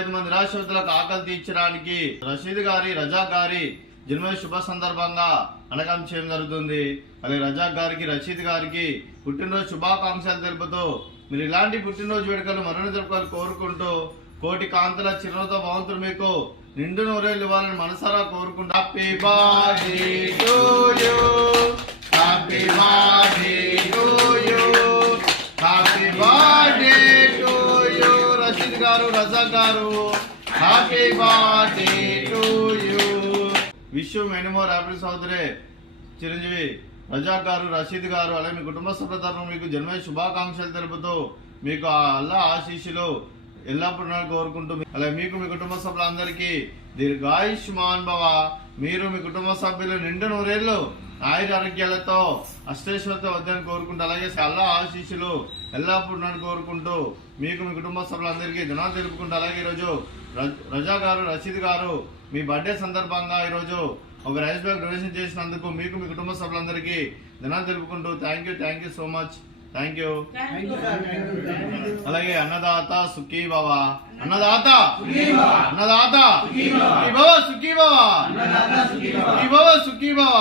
5 మంది నిరాశ్రితులకు ఆకలి తీర్చడానికి రషీద్ గారి రజాక్ గారి జన్మదిన శుభ సందర్భంగా అన్నదానం చేయడం జరుగుతుంది. అలాగే రజాక్ గారికి రషీద్ గారికి పుట్టినరోజు శుభాకాంక్షలు తెలుపుతూ మీరు ఇలాంటి పుట్టినరోజు వేడుకలు మరొక జరుపుకోవాలని కోరుకుంటూ కోటి కాంతుల చిరునవ్వుతో భగవంతుడు మీకు నిండు నూరేళ్ళు ఇవ్వాలని మనసారా కోరుకుంటూ happy birthday to you, happy birthday to you, happy birthday to you Rasheed గారు రజాక్ గారు, happy birthday to you. Wish you many more happy సోదరే చిరంజీవి రజాక్ గారు రషీద్ గారు. అలాగే మీ కుటుంబ సభ్యుల తరఫున మీకు జన్మదిన శుభాకాంక్షలు తెలుపుతూ మీకు అల్లా ఆశీస్సులు ఎల్లప్పుడూ కోరుకుంటూ అలాగే మీకు మీ కుటుంబ సభ్యులందరికీ దీర్ఘాయుష్మాన్ భవ, మీరు మీ కుటుంబ సభ్యులు నిండు నూరేళ్లు ఆయుర ఆరోగ్యాలతో అష్టేశ్వరతో వద్దని కోరుకుంటూ అలాగే అల్లా ఆశీస్సులు ఎల్లప్పుడూ కోరుకుంటూ మీకు మీ కుటుంబ సభ్యులందరికీ ధనాలు తెలుపుకుంటూ అలాగే ఈరోజు రజా గారు రషీద్ గారు మీ బర్త్డే సందర్భంగా ఈరోజు ఒక రైస్ బ్యాగ్ డొనేషన్ చేసినందుకు మీకు మీ కుటుంబ సభ్యులందరికీ ధనాలు తెలుపుకుంటూ thank you so much. Thank you. అలాగే అన్నదాత సుఖీ భవ, అన్నదాత అన్నదాత సుఖీ భవ, సుఖీ భవ, సుఖీ భవ, సుఖీ భవ.